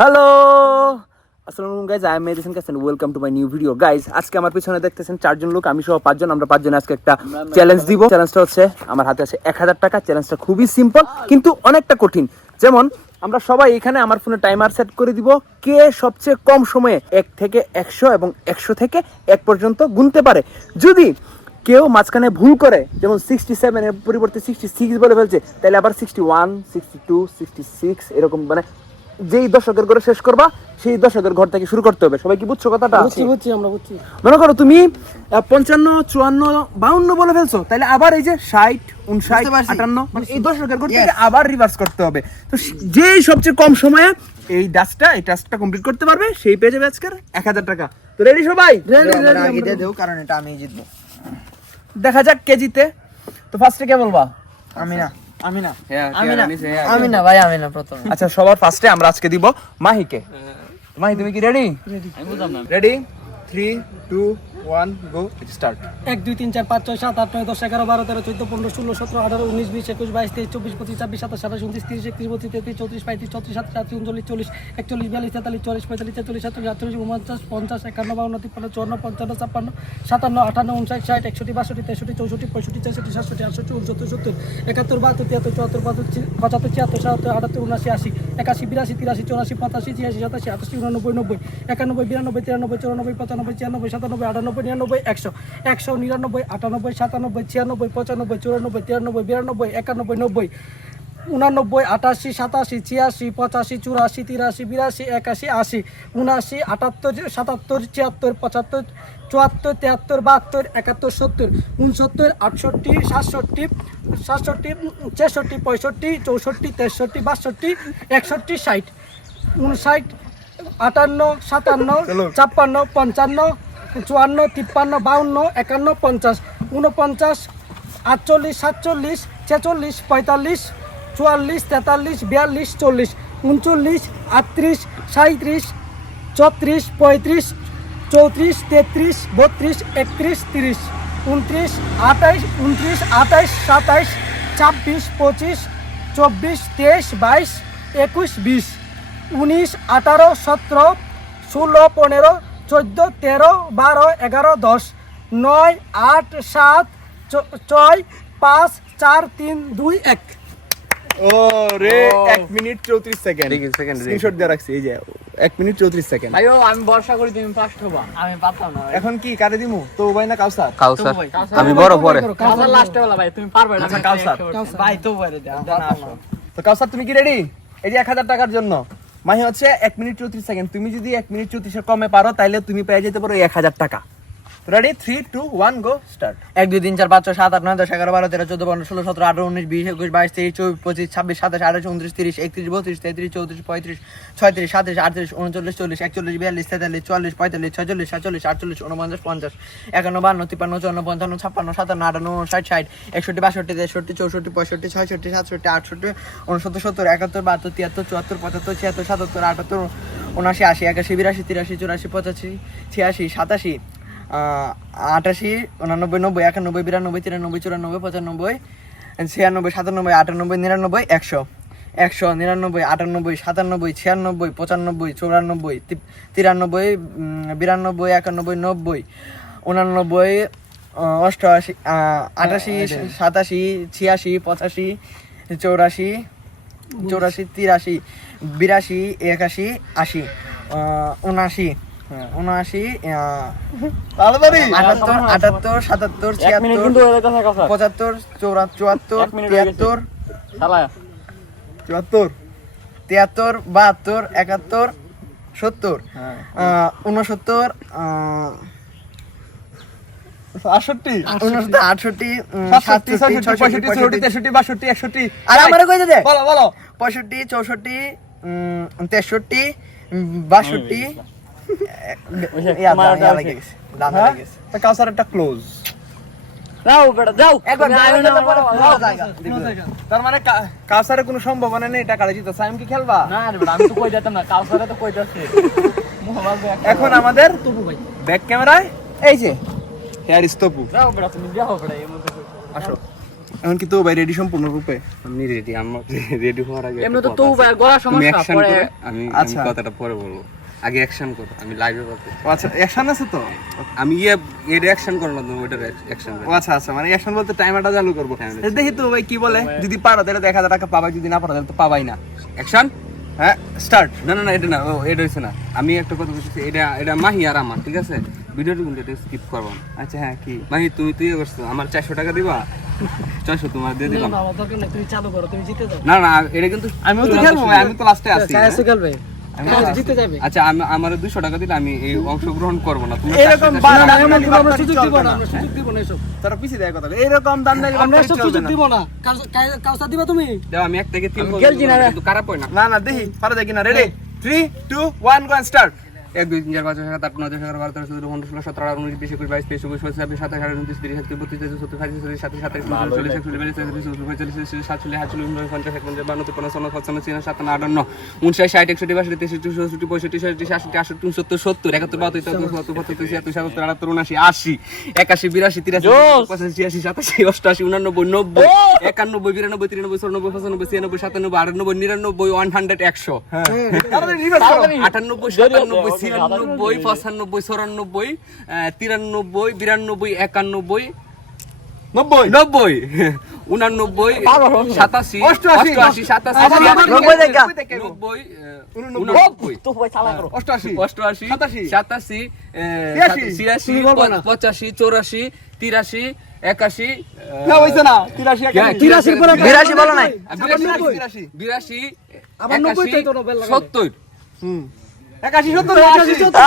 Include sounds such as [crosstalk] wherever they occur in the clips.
Hello আসসালামু আলাইকুম guys I am মেডিসিন কাসেন welcome to my new video guys আজকে আমার পিছনে দেখতেছেন চারজন লোক আমি সহ পাঁচজন আমরা পাঁচজন আজকে একটা চ্যালেঞ্জ দিব। চ্যালেঞ্জটা হচ্ছে আমার হাতে আছে এক হাজার টাকা চ্যালেঞ্জটা খুবই সিম্পল কিন্তু অনেকটা কঠিন। যেমন আমরা সবাই এখানে আমার ফোনে টাইমার সেট করে দিব কে সবচেয়ে কম সময়ে এক থেকে একশো এবং একশো থেকে এক পর্যন্ত গুনতে পারে। যদি কেউ মাঝখানে ভুল করে যেমন সিক্সটি সেভেনের পরিবর্তে সিক্সটি সিক্স বলে ফেলছে তাহলে আবার sixty one sixty two sixty six এরকম মানে যেই দশকের ঘরে শেষ করবা সেই দশকের ঘর থেকে শুরু করতে হবে। সবাই কি বুঝছ কথাটা? বুঝছি বুঝছি আমরা বুঝছি। মনে করো তুমি পঞ্চান্ন চুয়ান্ন বাউন্ন বলে ফেলছো তাহলে আবার এই যে ষাট উনষাট আটান্ন মানে এই দশকের ঘর থেকে আবার রিভার্স করতে হবে। তো যেই সবচেয়ে কম সময়ে এই ডাস্টটা এই টাস্কটা কমপ্লিট করতে পারবে সেই পেয়ে যাবে আজকের এক হাজার টাকা। তো রেডি সবাই? আগে দিয়ে দেও কারণ এটা আমি জিতবো। দেখা যাক কে জিতে। তো ফার্স্টে কে বলবা? আমি না। হ্যাঁ, আচ্ছা সবার ফার্স্টে আমরা আজকে দিব মাহিকে। মাহি তুমি কি ready ready three two one go start এক, দুই, তিন, চার, পাঁচ, ছয়, সাত, আট, নয়, দশ, এগারো, বারো, তেরো, চোদ্দ, পনেরো, ষোলো, সতেরো, আঠারো, উনিশ, বিশ, একুশ, বাইশ, তেইশ, চব্বিশ, পঁচিশ, ছাব্বিশ, সাতাশ, আঠাশ, উনত্রিশ, তিরিশ, একত্রিশ, বত্রিশ, তেত্রিশ, চৌত্রিশ, পঁয়ত্রিশ, ছত্রিশ, সাতত্রিশ, আটত্রিশ, উনচল্লিশ, চল্লিশ, একচল্লিশ, বিয়াল্লিশ, তেতাল্লিশ চল্লিশ পঁয়তাল্লিশ, ছেচল্লিশ, সাতচল্লিশ, আটচল্লিশ, উনপঞ্চাশ, পঞ্চাশ, একান্ন, বাউন্ন, তিপ্পান্ন, চুয়ান্ন, পঞ্চান্ন, ছাপ্পান্ন, সাতান্ন, আটান্ন উনষাট ষাট, একষট্টি, বাষট্টি, তেষট্টি, চৌষট্টি, পঁয়ষট্টি, ছেষট্টি, সাতষট্টি, আটষট্টি উনসত্তর সত্তর, একাত্তর, বাহাত্তর, তিয়াত্তর, চুয়াত্তর পঁচাত্তর, ছিয়াত্তর, সাতাত্তর, আটাত্তর, উনআশি, আশি, একাশি, বিরাশি, তিরাশি, চৌরাশি, পঁচাশি, ছিয়াশি, সাতাশি, আটাশি, উনানব্বই, নব্বই, একানব্বই, বিরানব্বই, তিরানব্বই, চৌরানব্বই, পঁচানব্বই, ছিয়ানব্বই, সাতানব্বই, আটানব্বই নিরানব্বই একশো। একশো নিরানব্বই আটানব্বই সাতানব্বই ছিয়ানব্বই পঁচানব্বই চুরানব্বই তিরানব্বই বিরানব্বই একানব্বই নব্বই উনানব্বই আটাশি সাতাশি ছিয়াশি পঁচাশি চুরাশি তিরাশি বিরাশি একাশি আশি উনআশি আটাত্তর সাতাত্তর ছিয়াত্তর পঁচাত্তর চুয়াত্তর তিয়াত্তর বাহাত্তর একাত্তর সত্তর উনসত্তর আটষট্টি সাতষট্টি সাতষট্টি ছেষট্টি পঁয়ষট্টি চৌষট্টি তেষট্টি বাষট্টি একষট্টি ষাট উনষাট আটান্ন সাতান্ন ছাপ্পান্ন পঞ্চান্ন চুয়ান্ন, তিপ্পান্ন, বাউন্ন, একান্ন, পঞ্চাশ উনপঞ্চাশ আটচল্লিশ, সাতচল্লিশ, ছেচল্লিশ, পঁয়তাল্লিশ, চুয়াল্লিশ, তেতাল্লিশ, বিয়াল্লিশ, চল্লিশ, উনচল্লিশ, আটত্রিশ সাঁত্রিশ ছত্রিশ, পঁয়ত্রিশ, চৌত্রিশ, তেত্রিশ, বত্রিশ, একত্রিশ, তিরিশ, উনত্রিশ, আঠাইশ উনত্রিশ, আঠাইশ, সাতাইশ, ছাব্বিশ, পঁচিশ, চব্বিশ, তেইশ, বাইশ, একুশ, বিশ, উনিশ, আঠারো, সতেরো, ষোলো, পনেরো চোদ্দ তেরো বারো এগারো দশ নয় আট সাত চ- ছয় পাঁচ চার তিন দুই এক। ও রে এক মিনিট চৌত্রিশ সেকেন্ড। স্ক্রিনশট দিয়ে রাখছি এই যে এক মিনিট চৌত্রিশ সেকেন্ড। আমি ভরসা করি তুমি ফার্স্ট হবা। আমি পারতাম না এখন কি কারে দিমু? তো ভাই না কাউসার? কাউসার। আমি আমি বড় পরে। কাউসার লাস্টে বলা ভাই তুমি পারবে না। আচ্ছা, কাউসার। ভাই তো বাইরে দাও তো কাউসার তুমি কি রেডি এই যে এক হাজার টাকার জন্য। মাহি হচ্ছে এক মিনিট চৌত্রিশ সেকেন্ড। তুমি যদি এক মিনিট চৌত্রিশের কমে পারো তাহলে তুমি পেয়ে যেতে পারো এক হাজার টাকা। Ready three two one go start এক, দুই, তিন, চার, পাঁচ, ছয়, সাত, আট, নয়, দশ, এগারো, বারো, তেরো, চোদ্দ, পনেরো, ষোলো, সতেরো, আঠারো, উনিশ, বিশ, একুশ, বাইশ, তেইশ, চব্বিশ, পঁচিশ, ছাব্বিশ, সাতাশ, আঠাশ, উনত্রিশ, তিরিশ, একত্রিশ, বত্রিশ, তেত্রিশ, চৌত্রিশ, পঁয়ত্রিশ, ছয়ত্রিশ সাতত্রিশ আটত্রিশ, উনচল্লিশ, চল্লিশ, একচল্লিশ, বিয়াল্লিশ, তেতাল্লিশ, চুয়াল্লিশ, পঁয়তাল্লিশ, ছয়চল্লিশ, সাতচল্লিশ, আটচল্লিশ উনপঞ্চাশ পঞ্চাশ, একান্ন, বান্ন, তিপ্পান্ন, চুয়ান্ন, পঞ্চান্ন, ছাপ্পান্ন, সাতান্ন, আটান্ন, ষাট ষাট, একষট্টি, বাষট্টি, তেষট্টি, চৌষট্টি, পঁয়ষট্টি, ছয়ষট্টি, সাতষট্টি, আটষট্টি উনসত্তর সত্তর, একাত্তর, বাহাত্তর, তিয়াত্তর, চুয়াত্তর, পঁচাত্তর, ছিয়াত্তর, সাতাত্তর, আটাত্তর, উনআশি, আশি, একাশি, বিরাশি, তিরাশি, চুরাশি, পঁচাশি, ছিয়াশি, সাতাশি আটাশি উনানব্বই নব্বই একানব্বই বিরানব্বই তিরানব্বই চুরানব্বই পঁচানব্বই ছিয়ানব্বই সাতানব্বই আটানব্বই নিরানব্বই একশো। একশো নিরানব্বই আটানব্বই সাতানব্বই ছিয়ানব্বই পঁচানব্বই চৌরানব্বই তিরানব্বই বিরানব্বই একানব্বই নব্বই উনানব্বই অষ্টআশি আটাশি সাতাশি ছিয়াশি পঁচাশি চৌরাশি চৌরাশি তিরাশি বিরাশি একাশি আশি আহ, উনআশি হ্যাঁ, আটাত্তর আটাত্তর সাতাত্তর ছিয়াত্তর পঁচাত্তর চৌরা চুয়াত্তর তিয়াত্তর চুয়াত্তর তিয়াত্তর বাহাত্তর একাত্তর সত্তর আহ, উনসত্তর আটষট্টি উনসত্তর আটষট্টি সাতষট্টি সাতষট্টি, পঁয়ষট্টি চৌষট্টি তেষট্টি বাষট্টি একষট্টি। আর আমারে কই দে। বলো বলো। পঁয়ষট্টি চৌষট্টি উম, তেষট্টি বাষট্টি হ্যাঁ? ক্লোজ যাও বেটা যাও। তার মানে কা- কোনো সম্ভাবনা নেই টাকা জিতে সাইম কি খেলবা? না রে আমি তো কই যেতাম না কাউসারে তো কই যাচ্ছে। এখন আমাদের ব্যাক ক্যামেরায় এই যে হেয়ার ইস্তপু যাও বেটা তুমি যাও বেটা এর মধ্যে আসো। এখন কি তো ভাই রেডি সম্পূর্ণ রূপে আমি রেডি আমার রেডি হওয়ার আগে এমনি তো আছে। গলা সমস্যা পরে আমি আমি আচ্ছা। কথাটা পরে বলব। আগে অ্যাকশন করো আমি লাইভে করতে আচ্ছা অ্যাকশন আছে তো? আমি ইয়ে এর অ্যাকশন করো না তুমি ওইটার অ্যাকশন ও আচ্ছা আচ্ছা মানে অ্যাকশন বলতে টাইমারটা চালু করব। দেখি তো ভাই কি বলে যদি পারো তাহলে এক হাজার টাকা পাবাই যদি না পারো তাহলে তো পাবাই না। অ্যাকশন হ্যাঁ স্টার্ট না না না এটা না ও এটা হইছে না। আমি একটা কথা বলতেছি এটা এটা মাহি আর আমার ঠিক আছে? ভিডিওটা কিন্তু এটা স্কিপ করব আচ্ছা হ্যাঁ কি? মাহি তুমি তুই করছ আমার চারশো টাকা দিবা? ছয়শো তোমার দিয়ে দিলাম না। না না এটা কিন্তু আমিও তো খেলব আমি তো লাস্টে আছি চায় আছে খেলবে? জিতে যাবে। আচ্ছা আমার দুশো টাকা দিলে আমি এই অংশগ্রহণ করব না তুমি এরকম সুযোগ দিব না। সুযোগ দিব না এসব। তারা পিছিয়ে দেয় কথা এরকম দাম দেয় আমরা এসব সুযোগ দিব না। কাউস- কাউ- দিবা তুমি? দাও আমি এক থেকে তিন খারাপ হয় না না না দেখি পারা যায় কিনা ready three two one go start এক দুই তিন চার পাঁচ সাত আট নয় দশ এগারো বারো তেরো চোদ্দ পনেরো ষোলো সতেরো আঠারো উনিশ বিশ একুশ বাইশ তেইশ চব্বিশ পঁচিশ ছাব্বিশ সাতাশ আঠাশ উনত্রিশ তিরিশ একত্রিশ বত্রিশ তেত্রিশ চৌত্রিশ পঁয়ত্রিশ ছত্রিশ সাতাশ সাতাশ চল্লিশ একচল্লিশ বিয়াল্লিশ তেতাল্লিশ চুয়াল্লিশ পঁয়তাল্লিশ ছেচল্লিশ সাতচল্লিশ আটচল্লিশ উনপঞ্চাশ পঞ্চাশ একান্ন বান্ন তিপ্পান্ন চুয়ান্ন পঞ্চান্ন ছিয়ান্ন সাতান্ন আটান্ন উনষাট ষাট একষট্টি বাষট্টি তেষট্টি চৌষট্টি পঁয়ষট্টি ছয়ষট্টি সাতষট্টি আটষট্টি উনসত্তর সত্তর একাত্তর বাহাত্তর চুয়াত্তর পঁচাত্তর ছিয়াত্তর সাতাত্তর আটাত্তর উনআশি আশি একাশি বিরাশি তিরাশি পঁচাশি ছিয়াশি সাতাশি অষ্টআশি উনানব্বই নব্বই একানব্বই বিরানব্বই তিরানব্বই চুরানব্বই পঁচানব্বই ছিয়ানব্বই সাতানব্বই আটানব্বই নিরানব্বই ওয়ান হান্ড্রেড একশো আটানব্বই সাতানব্বই ছিয়ানব্বই পঁচানব্বই চৌরানব্বই আহ, তিরানব্বই বিরানব্বই একানব্বই নব্বই। নব্বই উনানব্বই সাতাশি অষ্টআশি, সাতাশি নব্বই। অষ্টআশি অষ্টআশি সাতাশি, ছিয়াশি। পঁচাশি চৌরাশি তিরাশি একাশি না তিরাশি বিরাশি বলো নাই। বিরাশি লাগাবে। সত্তর। হুম। একাশি সত্তর আশি। সত্তর।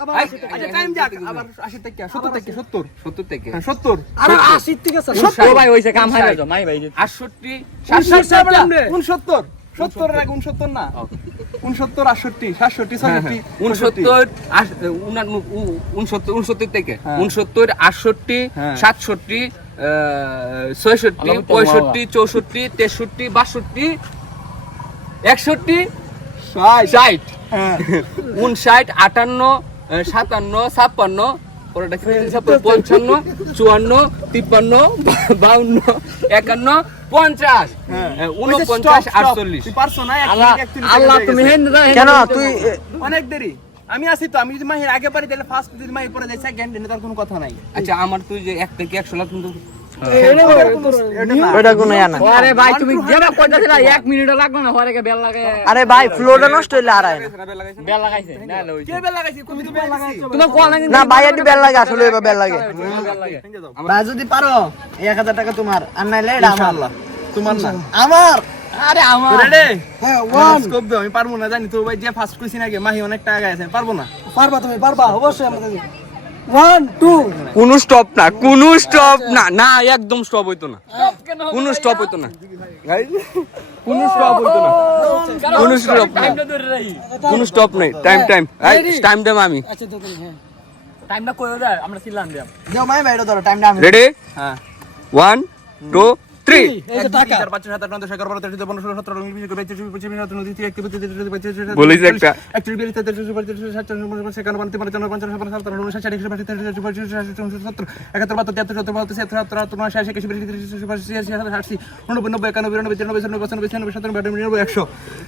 আবার আই, আশি থেকে। আচ্ছা টাইম যাক আবার আশি থেকে সত্তর থেকে। সত্তর সত্তর থেকে। হ্যাঁ সত্তর। আরে আশির থেকে স্যার। ভাই হইছে কাম হাই যাও মাই ভাই আটষট্টি ষাট ষাট ষাট। উনসত্তর। সত্তর আগে উনসত্তর না? উনসত্তর আটষট্টি সাতষট্টি ছষট্টি উনসত্তর আশ- উ- উনসত্তর উনসত্তর থেকে। হ্যাঁ। উনসত্তর আটষট্টি হ্যাঁ। সাতষট্টি আহ, ছয়ষট্টি পঁয়ষট্টি চৌষট্টি তেষট্টি বাষট্টি একষট্টি ষাট। ষাট। হ্যাঁ উনষাট আটান্ন সাতান্ন ছাপ্পান্ন পঞ্চান্ন চুয়ান্ন তিপ্পান্ন বাউন্ন একান্ন পঞ্চাশ। হ্যাঁ। উনপঞ্চাশ আটচল্লিশ। তুই পারছ না? আল্লাহ তুমি কেন? তুই অনেক দেরি। আমি আছি তো আমি যদি মাহির আগে পারি তাহলে ফার্স্ট যদি মাহির পরে যাই সেকেন্ড তার কোনো কথা নাই। আচ্ছা আমার তুই যে এক থেকে একশো লাখ কিন্তু না আরে ভাই তুমি যেটা কইতাছিলা 1 মিনিটও লাগবে না হরে বেল লাগে আরে ভাই ফ্লোটা নষ্ট হইলে আর না। বেল লাগাইছে না? লই কে বেল লাগাইছি? তুমি তো বেল লাগাইছি। তোমার কোয়া লাগে? না ভাই এটি বেল লাগে আসলে এবার বেল লাগে। ভাই যদি পারো এক হাজার টাকা তোমার। আর নাইলে তোমার না। আমার? আরে আমার। রেডি হ্যাঁ ওয়ান স্কোপ দাও আমি পারব না জানি তো ভাই যে ফার্স্ট কইছি নাকি মাহি অনেক টাকা আছে পারব না? পারবা তুমি পারবা অবশ্যই আমাদের ওয়ান টু কোনো স্টপ না কোনো স্টপ না। না একদম স্টপ হইতো না। কোনো স্টপ হইতো না। কোনো স্টপ হইতো না। কোনো স্টপ না। টাইমটা ধরে রাই কোনো স্টপ নাই। টাইম টাইম টাইম দেব আমি টাইমটা কইও আমরা ছিলাম দেও মাই বাইরে ধরো টাইমটা আমি রেডি হ্যাঁ। ওয়ান টু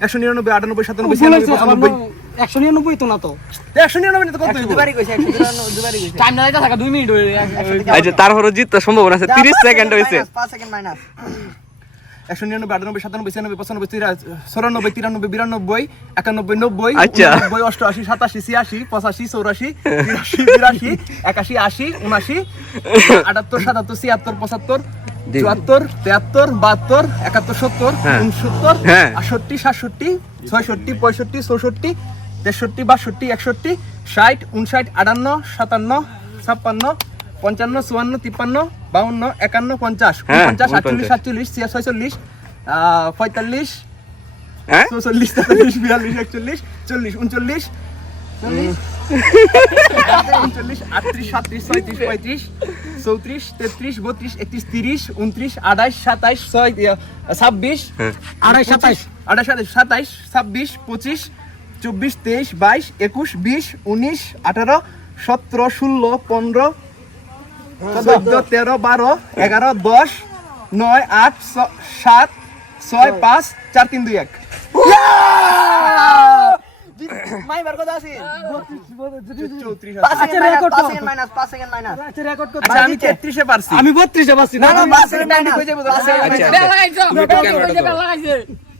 একশো নিরানব্বই আটানব্বই সাতানব্বই একশো নিরানব্বই তো না তো? একশো নিরানব্বই না তো কত দুবারই কইছে একশো তিরানব্বই দুবারই কইছে। টাইমটা লাগাইতা থাকা 2 মিনিট তারপরে জিততে সম্ভাবনা আছে তিরিশ সেকেন্ড হয়েছে পাঁচ সেকেন্ড মাইনাস। একশো নিরানব্বই আটানব্বই সাতানব্বই ছিয়ানব্বই পঁচানব্বই চৌরানব্বই তিরানব্বই বিরানব্বই একানব্বই নব্বই আচ্ছা। নব্বই অষ্টআশি সাতাশি ছিয়াশি পঁচাশি চৌরাশি তিরাশি বিরাশি একাশি আশি উনাশি আটাত্তর সাতাত্তর ছিয়াত্তর পঁচাত্তর চুয়াত্তর তিয়াত্তর বাহাত্তর একাত্তর সত্তর হ্যাঁ। উনসত্তর হ্যাঁ। আটষট্টি সাতষট্টি ছয়ষট্টি পঁয়ষট্টি চৌষট্টি তেষট্টি বাষট্টি একষট্টি ষাট উনষাট আটান্ন সাতান্ন ছাপ্পান্ন পঞ্চান্ন চুয়ান্ন তিপ্পান্ন বাউন্ন একান্ন পঞ্চাশ। হ্যাঁ, পঞ্চাশ। সাতচল্লিশ ছিয়া- ছয়চল্লিশ পঁয়তাল্লিশ হ্যাঁ? চৌচল্লিশ তেতাল্লিশ বিয়াল্লিশ একচল্লিশ চল্লিশ উনচল্লিশ উনচল্লিশ আটত্রিশ সাতত্রিশ ছয়ত্রিশ পঁয়ত্রিশ চৌত্রিশ তেত্রিশ বত্রিশ একত্রিশ তিরিশ উনত্রিশ আঠাইশ সাতাইশ ছয় ছাব্বিশ আড়াই সাতাইশ আঠাশ সাতাইশ সাতাইশ ছাব্বিশ পঁচিশ চব্বিশ তেইশ বাইশ একুশ বিশ উনিশ আঠারো সতেরো ষোলো পনেরো চোদ্দ তেরো বারো এগারো দশ নয় আট সাত ছয় পাঁচ চার তিন দুই এক। আচ্ছা রেকর্ড পাঁচ সেকেন্ড মাইনাস পাঁচ সেকেন্ড মাইনাস আচ্ছা আমি তেত্রিশে পারছি।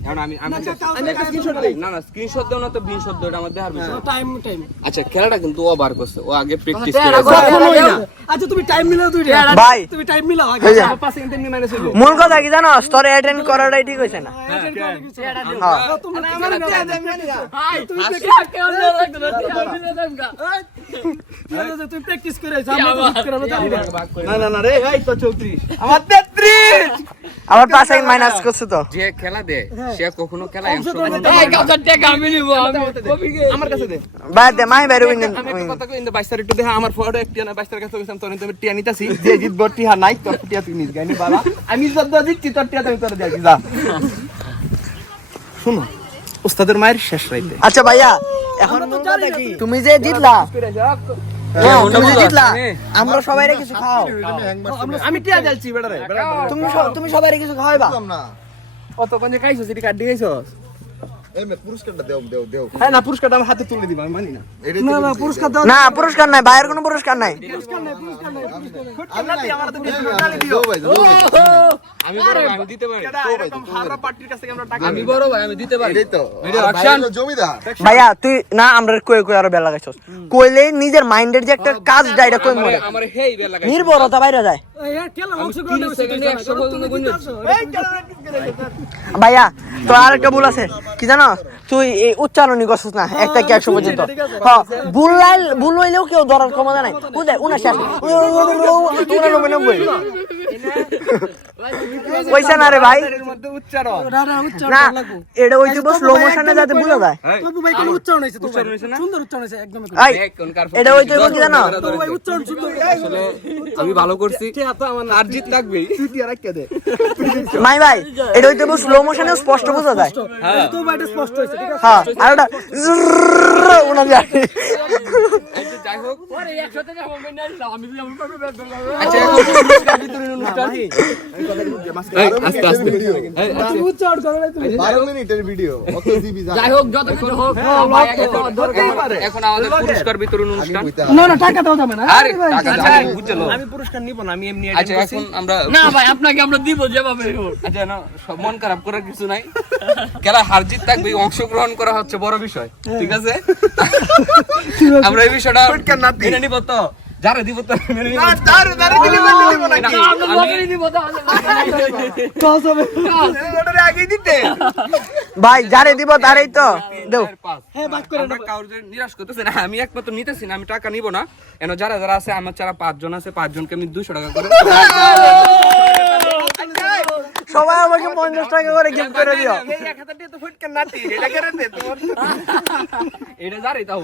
এখন শব্দ আচ্ছা খেলাটা কিন্তু করছে ও আগে তুমি টাইম তুই ভাই। তুমি মূল কথা কি জানো? অ্যাটেন্ড করাটাই ঠিক হইছে হ্যাঁ। না। তুমি না। না রে তো 34 আমার 33 আমার পাশে মাইনাস করছে তো। যে খেলা দে হ্যাঁ। সে কখনো খেলা আমার কাছে দে। দে মাই উইন আমি কথা কই ইন্দা 22 একটু দেখা আমার ফটো একটি না 22 কাছে তুমি টিয়া নিতাছি। যে জিত বটি হা নাই তোর টিয়া তুই নিস গানি বাবা। আমি তোর টিয়া তুমি তোর যা। শুনো উস্তাদের মায়ের শেষ রাইতে। আচ্ছা ভাইয়া এখন তুমি যে জিতলা আমরা সবাই কিছু খাও। আমি টিয়া জ্বালছি বেড়ারে তুমি তুমি সবাই কিছু খাওয়াইবা? কত কোন খাইছো সেটি কাট দিয়েছস না পুরস্কারটা আমার হাতে তুলে দিবা আমি মানি না। না না পুরস্কার দাও। না পুরস্কার নাই বাইরের কোনো পুরস্কার নাই। আমি নাই, দেও ভাই, দেও ভাই। আমি বড় আমি দিতে পারি। এরকম হাররা পার্টির কাছ আমরা টাকা আমি বড় ভাই আমি দিতে পারি। এটাই তো। Video আর action. ভাই হলো জমিদার। ভাইয়া তুই না আমরা কই কই আরও বেলা লাগাইছস। কইলে নিজের মাইন্ডের যে একটা কাজ ডাইটা কই মরে আমার আমার হেই বেল লাগাই নির্ভরতা বাইরে যায়। ভাইয়া তোর আরেকটা ভুল আছে। কি জানো? তুই এই উচ্চারণই করছিস না একটা কি একশো পর্যন্ত। হ্যাঁ ভুল লাইল ভুল হইলেও কেউ ধরার ক্ষমতা নাই। বুঝলে? উনার শেষ উনানব্বই [laughs] পয়সা না রে ভাই? এর মধ্যে উচ্চারণ না না উচ্চারণ না এটা স্লো মোশনে যাতে বোঝা যায়। তবু ভাই কোনো উচ্চারণ হইছে সুন্দর উচ্চারণ হইছে একদম আই দেখ কোন কার এটা ওইতে বলছি জানো? উচ্চারণ সুন্দর। আসলে আমি ভালো করছি। আর জিত লাগবেই। তুই টিয়া রাখিয়া দে। মাই ভাই এটা স্লো মোশনে স্পষ্ট বোঝা যায়। তো ভাই স্পষ্ট হইছে ঠিক আছে? হ্যাঁ আর ওটা আসে যাই হোক। একসাথে যাব আমি না আমি আমি পাবে এখন পুরস্কার বিতরণ অনুষ্ঠান। এই, আস্তে আস্তে। এই। উচ্চারণ করো না তুমি। বারো মিনিটের ভিডিও অত জিবি যায় যাই হোক যত কিছু হোক এখন এখন আমাদের পুরস্কার বিতরণ অনুষ্ঠান। না না টাকা দাও যাবে না। আরে টাকা বুঝলো আমি পুরস্কার নিব না আমি এমনি আচ্ছা এখন আমরা না ভাই আপনাকে আমরা দিব যেভাবে আচ্ছা না সব মন খারাপ করার কিছু নাই। খেলা হার জিত থাকবে অংশগ্রহণ করা হচ্ছে বড় বিষয়। ঠিক আছে? আমরা এই বিষয়টা মেনে নিব তো। যারা দিব তো মেনে নিব। দাঁড়ে দিলে মেনে নিব না না, আমরা হবে ওটারে আগেই দিতে। ভাই যারে দিব তারেই তো। দেও। হ্যাঁ বাদ করে কাউর যে নিরাশ করতেছি না। আমি একমাত্র নিতেছি না আমি টাকা নিব না। এন যারা যারা আছে আমার যারা পাঁচজন আছে পাঁচজনকে আমি দুশো টাকা করে [laughs] সবাই আমাকে পঞ্চাশ টাকা করে গিফট করে দিও। এই এক হাজার টিয়া তো ফুটকার নাতি এটা কেন দে তোমার এটা যারাই তাও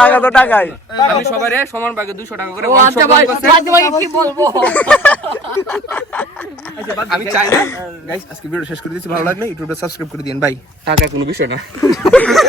টাকা তো টাকাই। আমি সবাই সমান ভাগে দুশো টাকা করে আচ্ছা। আচ্ছা ভাই কি বলব? আমি চাই না। আজকে ভিডিও শেষ করে দিচ্ছি ভালো লাগলে ইউটিউবে সাবস্ক্রাইব করে দিন ভাই টাকা কোনো বিষয় না।